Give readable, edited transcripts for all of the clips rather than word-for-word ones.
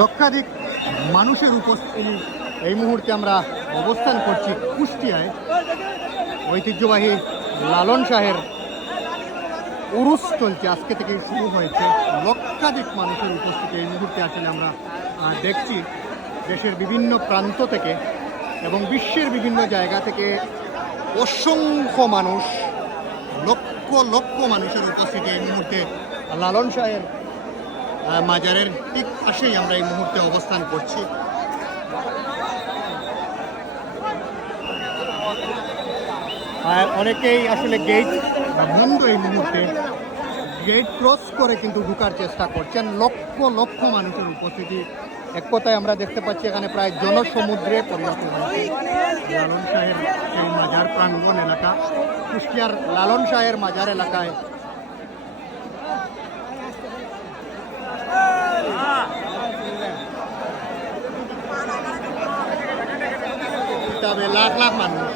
লক্ষাধিক মানুষের উপস্থিতি এই মুহূর্তে আমরা অবস্থান করছি কুষ্টিয়ায়। ঐতিহ্যবাহী লালন শাহের উরুস চলছে, আজকে থেকে শুরু হয়েছে। লক্ষাধিক মানুষের উপস্থিতি এই মুহূর্তে আসলে আমরা দেখছি দেশের বিভিন্ন প্রান্ত থেকে এবং বিশ্বের বিভিন্ন জায়গা থেকে অসংখ্য মানুষ, লক্ষ লক্ষ মানুষের উপস্থিতি এই মুহূর্তে লালন শাহের মাজারের ঠিক পাশেই আমরা এই মুহূর্তে অবস্থান করছি। আর অনেকেই আসলে গেট বন্ধ এই মুহূর্তে, গেট ক্রস করে কিন্তু ঢুকার চেষ্টা করছেন। লক্ষ লক্ষ মানুষের উপস্থিতি, এক কথায় আমরা দেখতে পাচ্ছি এখানে প্রায় জনসমুদ্রে পরিণত হয়েছে লালন শাহের সেই মাজার প্রাঙ্গণ এলাকা। কুষ্টিয়ার লালন শাহের মাজার এলাকায় লাখ লাখ মানুষ।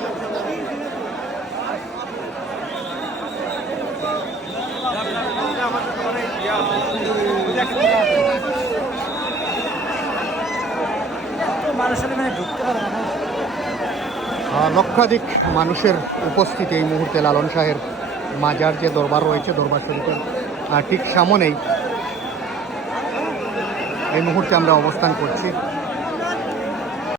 লক্ষাধিক মানুষের উপস্থিতি এই মুহূর্তে লালন শাহের মাজার যে দরবার রয়েছে, দরবার শরীফের ঠিক সামনেই এই মুহূর্তে আমরা অবস্থান করছি।